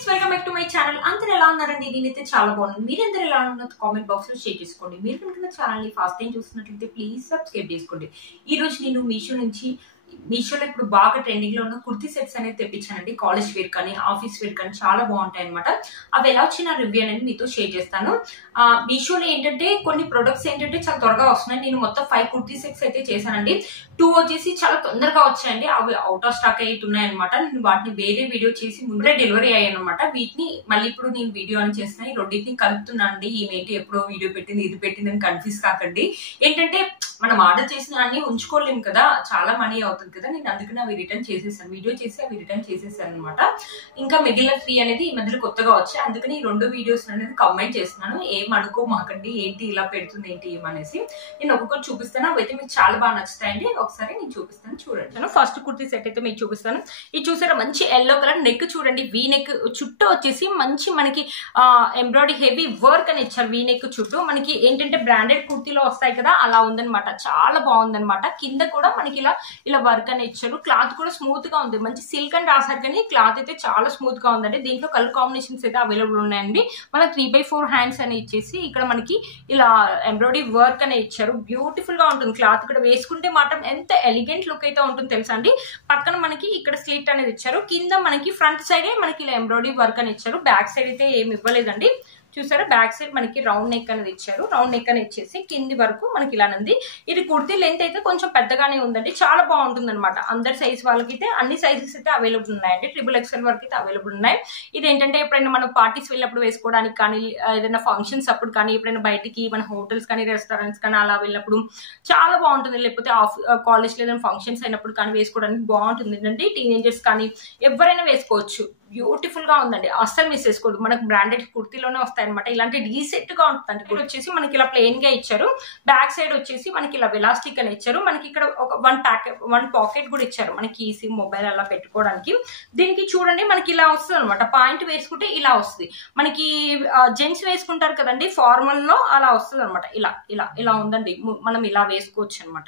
Friends welcome back to my channel. అందరూ ఎలా ఉన్నారండి? నేనైతే చాలా బాగున్నాను. మీరందరూ ఎలా ఉన్నారు కామెంట్ బాక్స్ లో షేర్ చేసుకోండి. మీరు కనుక ఛానల్ ని ఫస్ట్ టైం చూస్తున్నట్లయితే ప్లీజ్ సబ్స్క్రైబ్ చేసుకోండి. ఈ రోజు నేను మీషోలో ఇప్పుడు బాగా ట్రెండింగ్ లో ఉన్న కుర్తీ సెట్స్ అనేది తెప్పించానండి. కాలేజ్ వేర్ కానీ ఆఫీస్ వేర్ కానీ చాలా బాగుంటాయి అనమాట. అవి ఎలా వచ్చిన రివ్యూ అనేది మీతో షేర్ చేస్తాను. మీషోలో ఏంటంటే కొన్ని ప్రొడక్ట్స్ ఏంటంటే చాలా త్వరగా వస్తున్నాయి. నేను మొత్తం 5 కుర్తీ సెట్స్ అయితే చేశానండి. 2 వచ్చేసి చాలా తొందరగా వచ్చాయండి. అవి అవుట్ ఆఫ్ స్టాక్ అవుతున్నాయి అనమాట. నేను వాటిని వేరే వీడియో చేసి ముందే డెలివరీ అయ్యాను అనమాట. వీటిని మళ్ళీ ఇప్పుడు నేను వీడియో అని చేస్తున్నాను. ఈ రెండింటిని కలుపుతున్నాను అండి. ఈమెంటి ఎప్పుడో వీడియో పెట్టింది ఇది పెట్టింది అని కన్ఫ్యూజ్ కాకండి. ఏంటంటే మనం ఆర్డర్ చేసిన అన్ని ఉంచుకోలేము కదా, చాలా మనీ అవుతుంది కదా. నేను అందుకని అవి రిటర్న్ చేసేసాను, వీడియో చేసి అవి రిటర్న్ చేసేసాను అనమాట. ఇంకా మిగిలిన 3 అనేది ఈ మధ్యలో కొత్తగా వచ్చాయి. అందుకని ఈ 2 వీడియోస్ అనేది కంబైన్ చేస్తున్నాను. ఏం అనుకో మాకండి, ఏంటి ఇలా పెడుతుంది ఏంటి ఏమనేసి నేను ఒక్కొక్కటి చూపిస్తాను. అవైతే మీకు చాలా బాగా నచ్చుతాయండి. ఒకసారి నేను చూపిస్తాను, చూడండి. ఫస్ట్ కుర్తీ సెట్ అయితే మీకు చూపిస్తాను. ఇది చూసారా, మంచి ఎల్లో కలర్ నెక్ చూడండి. వీ నెక్ చుట్టూ వచ్చేసి మంచి మనకి ఎంబ్రాయిడరీ హెవీ వర్క్ అని ఇచ్చారు. వీ నెక్ చుట్టూ మనకి ఏంటంటే బ్రాండెడ్ కుర్తీలో వస్తాయి కదా, అలా ఉందనమాట. చాలా బాగుందనమాట. కింద కూడా మనకి ఇలా వర్క్ అని ఇచ్చారు. క్లాత్ కూడా స్మూత్ గా ఉంది. మంచి సిల్క్ అని రాసారు కానీ క్లాత్ అయితే చాలా స్మూత్ గా ఉందండి. దీంట్లో కలర్ కాంబినేషన్స్ అయితే అవైలబుల్ ఉన్నాయండి. మన 3/4 హ్యాండ్స్ అని ఇచ్చేసి ఇక్కడ మనకి ఇలా ఎంబ్రాయిడరీ వర్క్ అని ఇచ్చారు. బ్యూటిఫుల్ గా ఉంటుంది క్లాత్. ఇక్కడ వేసుకుంటే మాత్రం ఎంత ఎలిగెంట్ లుక్ అయితే ఉంటుంది తెలుసా అండి. పక్కన మనకి ఇక్కడ స్లిట్ అనేది ఇచ్చారు. కింద మనకి ఫ్రంట్ సైడే మనకి ఇలా ఎంబ్రాయిడరీ వర్క్ అని ఇచ్చారు. బ్యాక్ సైడ్ అయితే ఏమి ఇవ్వలేదండి. చూసారా, బ్యాక్ సైడ్ మనకి రౌండ్ నెక్ అనేది ఇచ్చారు. రౌండ్ నెక్ అని ఇచ్చేసి కింది వరకు మనకి ఇలా ఉంది. ఇది కుర్తీ లెంత్ అయితే కొంచెం పెద్దగానే ఉందండి. చాలా బాగుంటుంది అనమాట. అందరి సైజ్ వాళ్ళకి అయితే అన్ని సైజెస్ అయితే అవైలబుల్ ఉన్నాయండి. XXL వరకు అయితే అవైలబుల్ ఉన్నాయి. ఇది ఏంటంటే ఎప్పుడైనా మనం పార్టీస్ వెళ్ళినప్పుడు వేసుకోవడానికి కానీ, ఏదైనా ఫంక్షన్స్ అప్పుడు కానీ, ఎప్పుడైనా బయటికి మన హోటల్స్ కానీ రెస్టారెంట్స్ కానీ అలా వెళ్ళినప్పుడు చాలా బాగుంటుంది. లేకపోతే కాలేజ్ లో ఏదైనా ఫంక్షన్స్ అయినప్పుడు కానీ వేసుకోవడానికి బాగుంటుంది. ఏంటంటే టీనేజర్స్ కానీ ఎవరైనా వేసుకోవచ్చు. బ్యూటిఫుల్ గా ఉందండి. అస్సలు మిస్ చేసుకోవద్దు. మనకు బ్రాండెడ్ కుర్తీలోనే వస్తాయి అనమాట. ఇలాంటి డీసెట్ గా ఉంటుంది. ఇప్పుడు వచ్చేసి మనకి ఇలా ప్లెయిన్ గా ఇచ్చారు. బ్యాక్ సైడ్ వచ్చేసి మనకి ఇలా ఎలాస్టిక్ అని ఇచ్చారు. మనకి ఇక్కడ ఒక 1 పాకెట్ కూడా ఇచ్చారు. మనకి ఈసీ మొబైల్ అలా పెట్టుకోవడానికి. దీనికి చూడండి మనకి ఇలా వస్తుంది అనమాట. పాయింట్ వేసుకుంటే ఇలా వస్తుంది. మనకి జెంట్స్ వేసుకుంటారు కదండి ఫార్మల్ లో, అలా వస్తుంది అనమాట. ఇలా ఉందండి. మనం ఇలా వేసుకోవచ్చు అనమాట.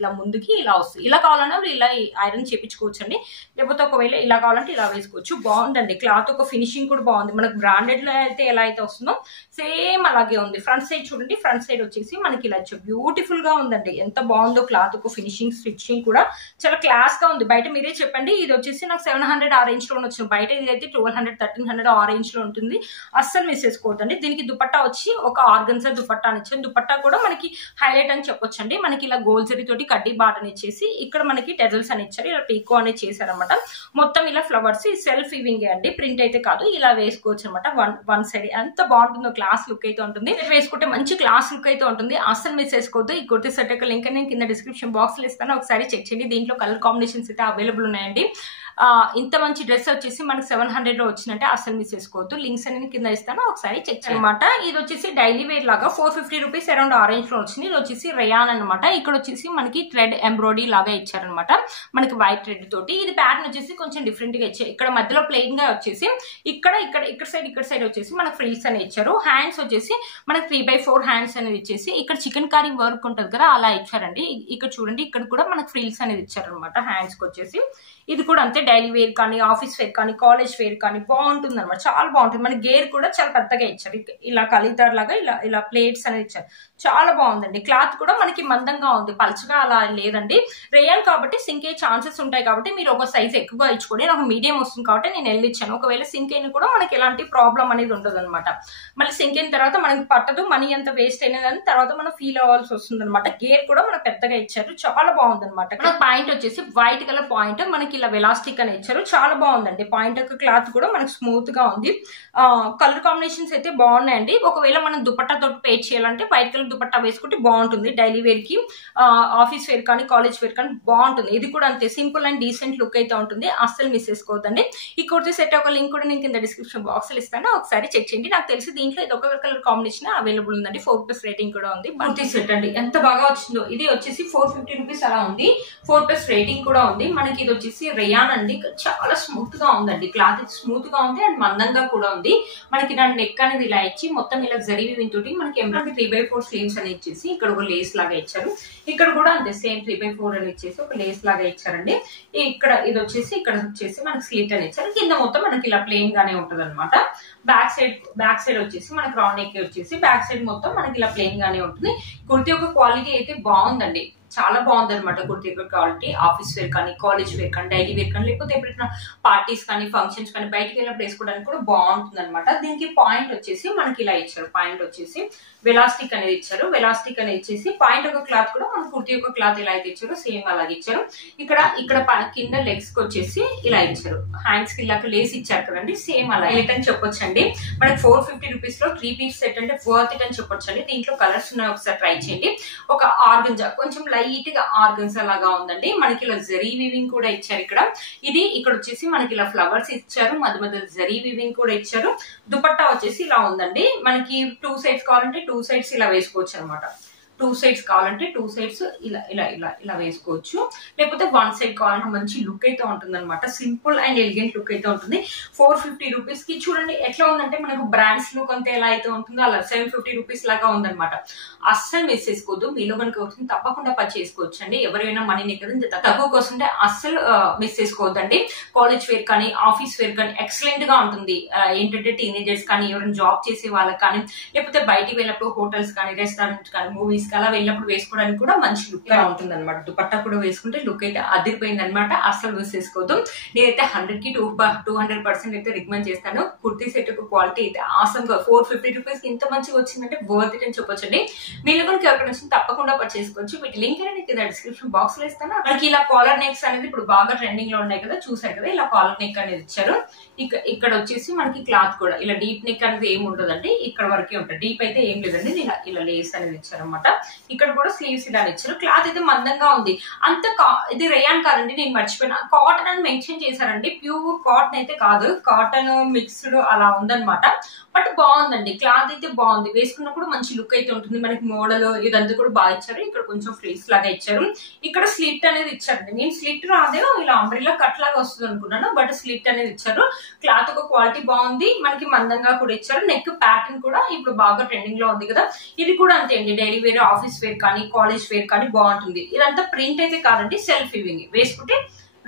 ఇలా ముందుకి ఇలా వస్తుంది. ఇలా కావాలన్నా ఇలా ఐరన్ చేపించుకోవచ్చు అండి. లేకపోతే ఒకవేళ ఇలా కావాలంటే ఇలా వేసుకోవచ్చు. బాగుందండి. క్లాత్ ఒక ఫినిషింగ్ కూడా బాగుంది. మనకు బ్రాండెడ్ లో అయితే ఎలా అయితే వస్తుందో సేమ్ అలాగే ఉంది. ఫ్రంట్ సైడ్ చూడండి. ఫ్రంట్ సైడ్ వచ్చేసి మనకి ఇలా బ్యూటిఫుల్ గా ఉందండి. ఎంత బాగుందో క్లాత్ ఒక ఫినిషింగ్ స్టిచ్చింగ్ కూడా చాలా క్లాస్ గా ఉంది. బయట మీరే చెప్పండి. ఇది వచ్చేసి నాకు 700 ఆ రేంజ్ లో వచ్చింది. బయట ఇది అయితే 1200 1300 ఆ రేంజ్ లో ఉంటుంది. అస్సలు మిస్ చేసుకోవద్దండి. దీనికి దుపట్టా వచ్చి ఒక ఆర్గన్జా దుపట్టా అని ఇచ్చారు. దుపట్టా కూడా మనకి హైలైట్ అని చెప్పొచ్చండి. మనకి ఇలా గోల్డ్ జరీ తోటి కడ్డీ బాటన్ ఇచ్చేసి ఇక్కడ మనకి టెజల్స్ అని ఇచ్చారు. ఇలా పీకో అనేది చేశారనమాట. మొత్తం ఇలా ఫ్లవర్స్ సెల్ఫ్ ఇవింగ్ అండి, ప్రింట్ అయితే కాదు. ఇలా వేసుకోవచ్చు అనమాట. వన్ సైడ్ ఎంత బాగుంటుందో, క్లాస్ లుక్ అయితే ఉంటుంది. వేసుకుంటే మంచి క్లాస్ లుక్ అయితే ఉంటుంది. అస్సలు మిస్ చేసుకోవద్దు. ఈ కుర్తీ సెట్ యొక్క లింక్ నేను కింద డిస్క్రిప్షన్ బాక్స్ లో ఇస్తాను. ఒకసారి చెక్ చేయండి. దీంట్లో కలర్ కాంబినేషన్స్ అయితే అవైలబుల్ ఉన్నాయండి. ఇంత మంచి డ్రెస్ వచ్చేసి మనకి 700 లో వచ్చినట్టే అసలు మిస్ చేసుకోవద్దు. లింక్స్ అనేది కింద ఇస్తాను, ఒకసారి చెక్ చేయమాట. ఇది వచ్చేసి డైలీ వేర్ లాగా 450 రూపీస్ అరౌండ్ ఆరెంజ్ లో వచ్చింది. ఇది వచ్చేసి రేయాన్ అనమాట. ఇక్కడ వచ్చేసి మనకి థ్రెడ్ ఎంబ్రాయిడరీ లాగా ఇచ్చారనమాట. మనకి వైట్ థ్రెడ్ తోటి. ఇది ప్యాటర్న్ వచ్చేసి కొంచెం డిఫరెంట్ గా ఇచ్చారు. ఇక్కడ మధ్యలో ప్లెయిన్ గా వచ్చేసి ఇక్కడ సైడ్ వచ్చేసి మనకి ఫ్రిల్స్ అని ఇచ్చారు. హ్యాండ్స్ వచ్చేసి మనకి 3/4 హ్యాండ్స్ అనేది ఇచ్చేసి ఇక్కడ చికెన్ కర్రీ వర్క్ ఉంటుంది కదా, అలా ఇచ్చారండి. ఇక్కడ చూడండి, ఇక్కడ కూడా మనకి ఫ్రిల్స్ అనేది ఇచ్చారనమాట హ్యాండ్స్ కి వచ్చేసి. ఇది కూడా అంతే. డైలీ వేర్ కానీ, ఆఫీస్ వేర్ కానీ, కాలేజ్ వేర్ కానీ బాగుంటుంది అనమాట. చాలా బాగుంటుంది. మన గేర్ కూడా చాలా పెద్దగా ఇచ్చారు. ఇలా కలితార్ లాగా ఇలా ప్లేట్స్ అనేది ఇచ్చారు. చాలా బాగుందండి. క్లాత్ కూడా మనకి మందంగా ఉంది, పల్చగా అలా లేదండి. రేయాన్ కాబట్టి సింక్ అయ్యే ఛాన్సెస్ ఉంటాయి. కాబట్టి మీరు ఒక సైజ్ ఎక్కువగా ఇచ్చుకోండి. నాకు మీడియం వస్తుంది కాబట్టి నేను వెళ్ళిచ్చాను. ఒకవేళ సింక్ అయినా కూడా మనకి ఎలాంటి ప్రాబ్లం అనేది ఉండదు అనమాట. మళ్ళీ సింక్ అయిన తర్వాత మనకి పట్టదు, మనీ అంత వేస్ట్ అయినా కానీ తర్వాత మనం ఫీల్ అవ్వాల్సి వస్తుంది అనమాట. గేర్ కూడా మనకు పెద్దగా ఇచ్చారు. చాలా బాగుంది అనమాట. పాయింట్ వచ్చేసి వైట్ కలర్ పాయింట్ మనకి ఇలా ఎలాస్టిక్ అని ఇచ్చారు. చాలా బాగుందండి. పాయింట్ యొక్క క్లాత్ కూడా మనకి స్మూత్ గా ఉంది. కలర్ కాంబినేషన్స్ అయితే బాగున్నాయండి. ఒకవేళ మనం దుపట్టా తోటి పేర్ చేయాలంటే వైట్ కలర్ దుపట్టా వేసుకుంటే బాగుంటుంది. డైలీ వేర్ కి, ఆఫీస్ వేర్ కానీ, కాలేజ్ వేర్ కానీ బాగుంటుంది. ఇది కూడా అంతే సింపుల్ అండ్ డీసెంట్ లుక్ అయితే ఉంటుంది. అస్సలు మిస్ చేసుకోవద్దండి. ఈ కుర్తీ సెట్ ఒక లింక్ కూడా నేను కింద డిస్క్రిప్షన్ బాక్స్ లో ఇస్తాను, ఒకసారి చెక్ చేయండి. నాకు తెలిసి దీంట్లో ఇది ఒక కలర్ కాంబినేషన్ అవైలబుల్ ఉందండి. 4+ రేటింగ్ కూడా ఉంది. కుర్తీ సెట్ అండి ఎంత బాగా వచ్చిందో. ఇది వచ్చేసి 450 రూపీస్ అలా ఉంది. 4+ రేటింగ్ కూడా ఉంది. మనకి ఇది వచ్చేసి వచ్చేసి రేయాన్ అండి, చాలా స్మూత్ గా ఉందండి. క్లాత్ స్మూత్ గా ఉంది అండ్ మందంగా కూడా ఉంది. మనకి దాని నెక్ అనేది ఇలా ఇచ్చి మొత్తం ఇలా జరీ వీవింగ్ తోటి మనకి ఎంబ్రాయిడరీ 3/4 స్లీవ్స్ అని ఇచ్చేసి ఇక్కడ ఒక లేస్ లాగా ఇచ్చారు. ఇక్కడ కూడా అంతే సేమ్ 3/4 అని ఇచ్చేసి ఒక లేస్ లాగా ఇచ్చారండి. ఇక్కడ ఇది వచ్చేసి ఇక్కడ వచ్చేసి మనకి స్లిట్ అని ఇచ్చారు. కింద మొత్తం మనకి ఇలా ప్లెయిన్ గానే ఉంటది అనమాట. బ్యాక్ సైడ్ వచ్చేసి మనకి రౌండ్ నెక్ వచ్చేసి బ్యాక్ సైడ్ మొత్తం మనకి ఇలా ప్లెయిన్ గానే ఉంటుంది. కుర్తీ యొక్క క్వాలిటీ అయితే బాగుందండి, చాలా బాగుంది అనమాట. కుర్తీ యొక్క క్వాలిటీ ఆఫీస్ వేర్ కానీ, కాలేజ్ వేర్ కానీ, డైలీ వేర్ కానీ, లేకపోతే ఎప్పుడైనా పార్టీస్ కానీ, ఫంక్షన్స్ కానీ బయటకి వెళ్ళినప్పుడు వేసుకోవడానికి కూడా బాగుంటుంది అనమాట. దీనికి పాయింట్ వచ్చేసి మనకి ఇలా ఇచ్చారు. పాయింట్ వచ్చేసి వెలాస్టిక్ అనేది ఇచ్చారు. వెలాస్టిక్ అనేది ఇచ్చేసి పాయింట్ యొక్క క్లాత్ కూడా మన కుర్తీ యొక్క క్లాత్ ఎలా అయితే ఇచ్చారో సేమ్ అలాగే ఇచ్చారు. ఇక్కడ కింద లెగ్స్ కి వచ్చేసి ఇలా ఇచ్చారు. హ్యాండ్స్ కి ఇలా లేస్ ఇచ్చారు కదండి, సేమ్ అలా అని చెప్పొచ్చండి. మనకి 450 రూపీస్ లో 3 పీస్ సెట్ అంటే వర్త్ ఇట్ అని చెప్పొచ్చండి. దీంట్లో కలర్స్ ఉన్నాయి, ఒకసారి ట్రై చేయండి. ఒక ఆర్గంజా కొంచెం లైట్ గా ఆర్గన్సా లాగా ఉందండి. మనకి ఇలా జరీ వీవింగ్ కూడా ఇచ్చారు. ఇక్కడ వచ్చేసి మనకి ఇలా ఫ్లవర్స్ ఇచ్చారు, మధ్య మధ్య జరీ వీవింగ్ కూడా ఇచ్చారు. దుపట్టా వచ్చేసి ఇలా ఉందండి. మనకి 2 సైడ్స్ కావాలంటే 2 సైడ్స్ ఇలా వేసుకోవచ్చు అనమాట. 2 సైడ్స్ కావాలంటే 2 సైడ్స్ ఇలా ఇలా ఇలా ఇలా వేసుకోవచ్చు. లేకపోతే 1 సైడ్ కావాలంటే మంచి లుక్ అయితే ఉంటుంది అనమాట. సింపుల్ అండ్ ఎలిగెంట్ లుక్ అయితే ఉంటుంది. 450 రూపీస్ కి చూడండి ఎట్లా ఉందంటే మనకు బ్రాండ్స్ లుక్ అంతా ఎలా అయితే ఉంటుందో అలా 750 రూపీస్ లాగా ఉందన్నమాట. అస్సలు మిస్ చేసుకోవద్దు. మీలో కనుక వస్తుంది తప్పకుండా పర్చేస్ చేసుకోవచ్చు అండి. ఎవరైనా మనీని కదా తక్కువకి వస్తుంటే అస్సలు మిస్ చేసుకోవద్దండి. కాలేజ్ వేర్ కానీ, ఆఫీస్ వేర్ కానీ ఎక్సలెంట్ గా ఉంటుంది. ఏంటంటే టీనేజర్స్ కానీ, ఎవరైనా జాబ్ చేసే వాళ్ళకి కానీ, లేకపోతే బయటికి వెళ్ళినప్పుడు హోటల్స్ కానీ, రెస్టారెంట్ కానీ, మూవీస్ అలా వెళ్ళినప్పుడు వేసుకోవడానికి కూడా మంచి లుక్ గా ఉంటుంది అనమాట. దుపట్టా కూడా వేసుకుంటే లుక్ అయితే అదిరిపోయింది అనమాట. అస్సలు మిస్ చేసుకోవద్దు. నేనైతే 100 కి 200% అయితే రికమెండ్ చేస్తాను. కుర్తీ సెట్ యొక్క క్వాలిటీ అయితే ఆసమ్ గా 450 రూపీస్ ఇంత మంచిగా వచ్చిందంటే వర్త్ ఇట్ అని చెప్పొచ్చండి. మీరు కనుక ఎక్కడ నుంచి తప్పకుండా పర్చేస్ చేసుకోవచ్చు. వీటి లింక్ అనేది కింద డిస్క్రిప్షన్ బాక్స్ లో ఇస్తాను. మనకి ఇలా కాలర్ నెక్స్ అనేది ఇప్పుడు బాగా ట్రెండింగ్ లో ఉన్నాయి కదా, చూసారు కదా, ఇలా కాలర్ నెక్ అనేది ఇచ్చారు. ఇక్కడ వచ్చేసి మనకి క్లాత్ కూడా ఇలా డీప్ నెక్ అనేది ఏమి ఉండదండి, ఇక్కడ వరకే ఉంటుంది. డీప్ అయితే ఏం లేదండి. ఇలా లేస్ అనేది ఇచ్చారనమాట. ఇక్కడ కూడా స్లీవ్స్ ఇలా ఇచ్చారు. క్లాత్ అయితే మందంగా ఉంది. ఇది రేయాన్ కాదండి, నేను మర్చిపోయినా. కాటన్ అని మెన్షన్ చేశారండి. ప్యూర్ కాటన్ అయితే కాదు, కాటన్ మిక్స్డ్ అలా ఉందన్నమాట. బట్ బాగుందండి, క్లాత్ అయితే బాగుంది. వేసుకున్నప్పుడు మంచి లుక్ అయితే ఉంటుంది. మనకి మోడల్ ఇదంతా కూడా బాగా ఇచ్చారు. ఇక్కడ కొంచెం ఫ్రీస్ లాగా ఇచ్చారు. ఇక్కడ స్లిట్ అనేది ఇచ్చారండి. నేను స్లిట్ రాదే ఇలా అంబ్రెల్లా కట్ లాగా వస్తుంది అనుకున్నాను, బట్ స్లిట్ అనేది ఇచ్చారు. క్లాత్ ఒక క్వాలిటీ బాగుంది. మనకి మందంగా కూడా ఇచ్చారు. నెక్ ప్యాటర్న్ కూడా ఇప్పుడు బాగా ట్రెండింగ్ లో ఉంది కదా, ఇది కూడా అంతే అండి. డైలీ వేర్, ఆఫీస్ వేర్ కానీ, కాలేజ్ వేర్ కానీ బాగుంటుంది. ఇదంతా ప్రింట్ అయితే కాదండి, సెల్ఫ్ వీవింగ్. వేసుకుంటే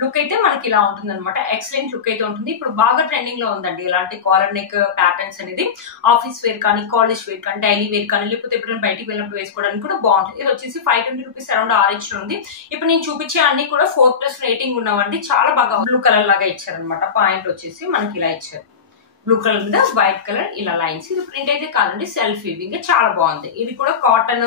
లుక్ అయితే మనకి ఇలా ఉంటుంది అనమాట. ఎక్సలెంట్ లుక్ అయితే ఉంటుంది. ఇప్పుడు బాగా ట్రెండింగ్ లో ఉందండి ఇలాంటి కాలర్ నెక్ ప్యాటర్న్స్ అనేది. ఆఫీస్ వేర్ కానీ, కాలేజ్ వేర్ కానీ, డైలీ వేర్ కానీ, లేకపోతే ఎప్పుడైనా బయటికి వెళ్ళినప్పుడు వేసుకోవడానికి కూడా బాగుంటుంది. ఇది వచ్చేసి 520 రూపీస్ అరౌండ్ ఆరెంజ్ ఉంది. ఇప్పుడు నేను చూపించే అన్ని కూడా 4+ రేటింగ్ ఉన్నవండి. చాలా బాగా బ్లూ కలర్ లాగా ఇచ్చారనమాట. పాయింట్ వచ్చేసి మనకి ఇలా ఇచ్చారు. బ్లూ కలర్ మీద వైట్ కలర్ ఇలా లైన్స్. ఇది ప్రింట్ అయితే కాదండి, సెల్ఫ్ వీవింగ్. చాలా బాగుంది. ఇది కూడా కాటన్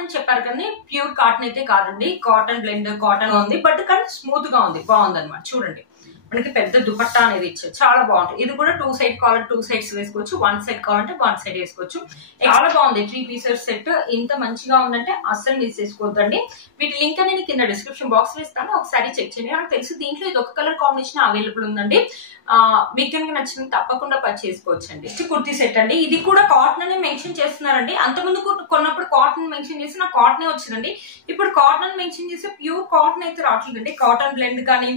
అని చెప్పారు కానీ ప్యూర్ కాటన్ అయితే కాదండి. కాటన్ బ్లెండ్ కాటన్ ఉంది, బట్ కానీ స్మూత్ గా ఉంది. బాగుంది అనమాట. చూడండి మనకి పెద్ద దుపట్టా అనేది ఇచ్చారు. చాలా బాగుంటుంది. ఇది కూడా 2 సైడ్ కావాలంటే 2 సైడ్స్ వేసుకోవచ్చు, 1 సైడ్ కావాలంటే 1 సైడ్ వేసుకోవచ్చు. చాలా బాగుంది. 3 పీసెస్ సెట్ ఇంత మంచిగా ఉందంటే అస్సలు మిస్ చేసుకోవద్దండి. వీటి లింక్ అనేది కింద డిస్క్రిప్షన్ బాక్స్ లో ఇస్తాను, ఒకసారి చెక్ చేయండి. నాకు తెలిసి దీంట్లో ఇది ఒక కలర్ కాంబినేషన్ అవైలబుల్ ఉందండి. మీకు కనుక నచ్చింది తప్పకుండా పర్చేస్ చేసుకోవచ్చు అండి. కుర్తీ సెట్ అండి. ఇది కూడా కాటన్ అనే మెన్షన్ చేస్తున్నారండి. అంతకుముందు కొన్నప్పుడు కాటన్ మెన్షన్ చేసి నాకు కాటనే వచ్చిందండి. ఇప్పుడు కాటన్ అని మెన్షన్ చేసి ప్యూర్ కాటన్ అయితే రావట్లేదండి. కాటన్ బ్లెండ్ కానీ,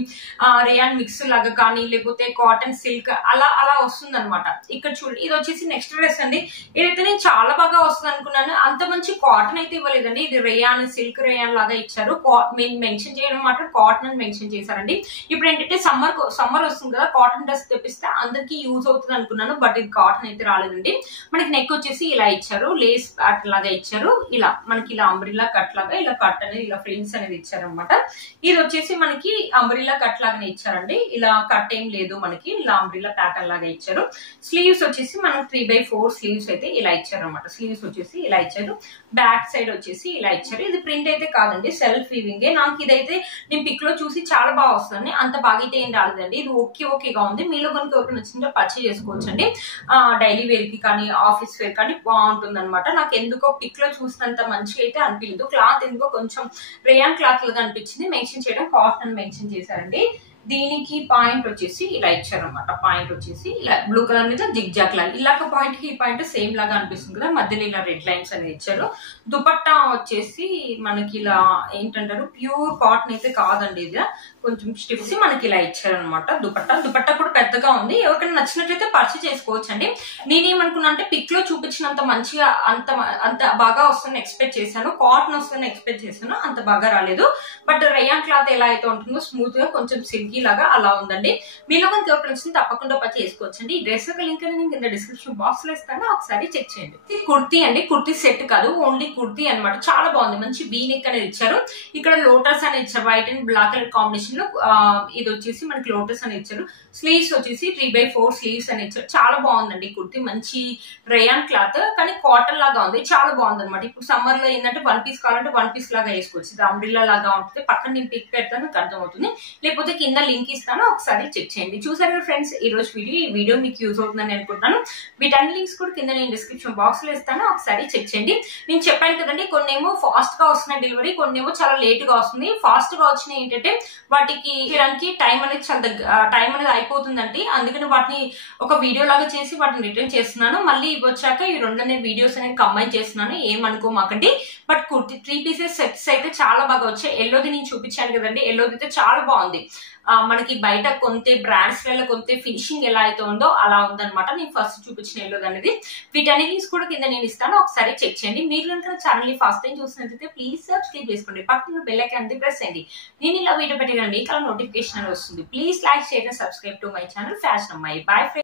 రేయాన్ మిక్స్ లాగా కానీ, లేకపోతే కాటన్ సిల్క్ అలా వస్తుంది అనమాట. ఇక్కడ చూడండి, ఇది వచ్చేసి నెక్స్ట్ డ్రెస్ అండి. ఇదైతే నేను చాలా బాగా వస్తుంది అనుకున్నాను. అంత మంచి కాటన్ అయితే ఇవ్వలేదండి. ఇది రేయాన్, సిల్క్ రేయాన్ లాగా ఇచ్చారు. మెన్షన్ చేయడం మాత్రం కాటన్ అని మెన్షన్ చేశారండి. ఇప్పుడు ఏంటంటే సమ్మర్ వస్తుంది కదా, కాటన్ డ్రెస్ తెప్పిస్తే అందరికి యూజ్ అవుతుంది అనుకున్నాను, బట్ ఇది కాటన్ అయితే రాలేదండి. మనకి నెక్ వచ్చేసి ఇలా ఇచ్చారు, లేస్ ప్యాటర్న్ లాగా ఇచ్చారు. ఇలా మనకి ఇలా అంబ్రిల్లా కట్ లాగా ఇలా కట్ అనేది ఇలా ఫ్రిల్స్ అనేది ఇచ్చారు అనమాట. ఇది వచ్చేసి మనకి అంబ్రిల్లా కట్ లాగానే ఇచ్చారండి. ఇలా కట్ ఏం లేదు, మనకి ఇలా అంబ్రిల్లా ప్యాటర్న్ లాగా ఇచ్చారు. స్లీవ్స్ వచ్చేసి మనం 3/4 స్లీవ్స్ అయితే ఇలా ఇచ్చారు అనమాట. స్లీవ్స్ వచ్చేసి ఇలా ఇచ్చారు. బ్యాక్ సైడ్ వచ్చేసి ఇలా ఇచ్చారు. ఇది ప్రింట్ అయితే కాదండి, సెల్ఫ్ వీవింగ్. నాకు ఇదైతే నేను పిక్ లో చూసి చాలా బాగా వస్తుంది, అంత బాగా అయితే ఏం రాలేదండి. ఇది ఓకేగా ఉంది. మీలో కనుక ఎవరికి నచ్చిందో పర్చేస్ చేసుకోవచ్చు అండి. డైలీ వేర్ కి కానీ, ఆఫీస్ వేర్ కానీ బాగుంటుంది అనమాట. నాకు ఎందుకో పిక్ లో చూసినంత మంచిగా అయితే అనిపించలేదు. క్లాత్ ఎందుకో కొంచెం రేయాన్ క్లాత్ లాగా అనిపించింది. మెన్షన్ చేయడం కాటన్ మెన్షన్ చేశారండి. దీనికి పాయింట్ వచ్చేసి ఇలా ఇచ్చారనమాట. పాయింట్ వచ్చేసి ఇలా బ్లూ కలర్ మీద జిగ్ జాక్ లాగా ఇలాగ పాయింట్ కి ఈ పాయింట్ సేమ్ లాగా అనిపిస్తుంది కదా, మధ్యలో ఇలా రెడ్ లైన్స్ అనేది ఇచ్చారు. దుపట్టా వచ్చేసి మనకి ఇలా ఏంటంటారు ప్యూర్ కాటన్ అయితే కాదండి, ఇది కొంచెం స్టిఫ్ మనకి ఇలా ఇచ్చారనమాట. దుపట్టా కూడా పెద్దగా ఉంది. ఎవరికైనా నచ్చినట్లయితే పర్చేస్ చేసుకోవచ్చు అండి. నేనేమనుకున్నా అంటే పిక్ లో చూపించినంత మంచిగా అంత బాగా వస్తుందని ఎక్స్పెక్ట్ చేశాను, కాటన్ వస్తుందని ఎక్స్పెక్ట్ చేశాను, అంత బాగా రాలేదు. బట్ రేయాన్ క్లాత్ ఎలా అయితే ఉంటుందో స్మూత్ గా కొంచెం సిల్కీ లాగా అలా ఉందండి. మీలో మనకి ఎవరికి నచ్చింది తప్పకుండా పర్చేస్ చేసుకోవచ్చండి. ఈ డ్రెస్ యొక్క లింక్ నేను కింద డిస్క్రిప్షన్ బాక్స్ లో ఇస్తాను, ఒకసారి చెక్ చేయండి. ఇది కుర్తీ అండి, కుర్తీ సెట్ కాదు, ఓన్లీ కుర్తీ అనమాట. చాలా బాగుంది, మంచి వీ నెక్ అనేది ఇచ్చారు. ఇక్కడ లోటస్ అని ఇచ్చారు, white and black colour combination లో. ఇది వచ్చేసి మనకి లోటస్ అని ఇచ్చారు. స్లీవ్స్ వచ్చేసి 3/4 స్లీవ్స్ అని ఇచ్చారు. చాలా బాగుందండి కుర్తీ, మంచి రేయాన్ క్లాత్ కానీ కాటన్ లాగా ఉంది, చాలా బాగుంది అనమాట. ఇప్పుడు సమ్మర్ లో ఏంటంటే వన్ పీస్ కావాలంటే వన్ పీస్ లాగా వేసుకోవచ్చు. ఇది అంబ్రిల్లా లాగా ఉంటుంది. పక్కన నేను పిక్ పెడతాను, మీకు అర్థమవుతుంది. లేకపోతే కింద లింక్ ఇస్తాను, ఒకసారి చెక్ చేయండి. చూసారు కదా ఫ్రెండ్స్, ఈ రోజు వీడియో మీకు యూజ్ అవుతుందని అనుకుంటున్నాను. వీటన్ని లింక్స్ కూడా కింద నేను డిస్క్రిప్షన్ బాక్స్ లో ఇస్తాను, ఒకసారి చెక్ చేయండి. నేను చెప్పాను కదండి, కొన్ని ఏమో ఫాస్ట్ గా వస్తున్నాయి డెలివరీ, కొన్ని ఏమో చాలా లేట్ గా వస్తుంది. ఫాస్ట్ గా వచ్చినాయి ఏంటంటే వాటికి టైం అనేది టైం అనేది అయిపోతుందండి. అందుకని వాటిని ఒక వీడియో లాగా చేసి వాటిని రిటర్న్ చేస్తున్నాను. మళ్ళీ ఇవి వచ్చాక ఈ రెండనే వీడియోస్ అనేది కంబైన్ చేస్తున్నాను, ఏమనుకోమాకండి. బట్ కుర్తి 3 పీసెస్ సెట్స్ అయితే చాలా బాగా వచ్చాయి. ఎల్లోది నేను చూపించాను కదండి, ఎల్లోది అయితే చాలా బాగుంది. మనకి బయట కొంతే బ్రాండ్స్ వల్ల కొంతే ఫినిషింగ్ ఎలా అయితే ఉందో అలా ఉందన్నమాట. నేను ఫస్ట్ చూపించిన ఎల్లోది అనేది. వీటన్ని లింక్స్ కూడా కింద నేను ఇస్తాను, ఒకసారి చెక్ చేయండి. మీరు కనుక ఛానల్ ని ఫస్ట్ టైం చూసినట్లయితే ప్లీజ్ సబ్స్క్రైబ్ చేసుకోండి, పక్కన బెల్ ఐకాన్ ప్రెస్ చేయండి. నేను ఇలా వీడియో పెట్టగానే మీకు నోటిఫికేషన్ వస్తుంది. Please like, share and subscribe to my channel fashion అమ్మాయి. బై.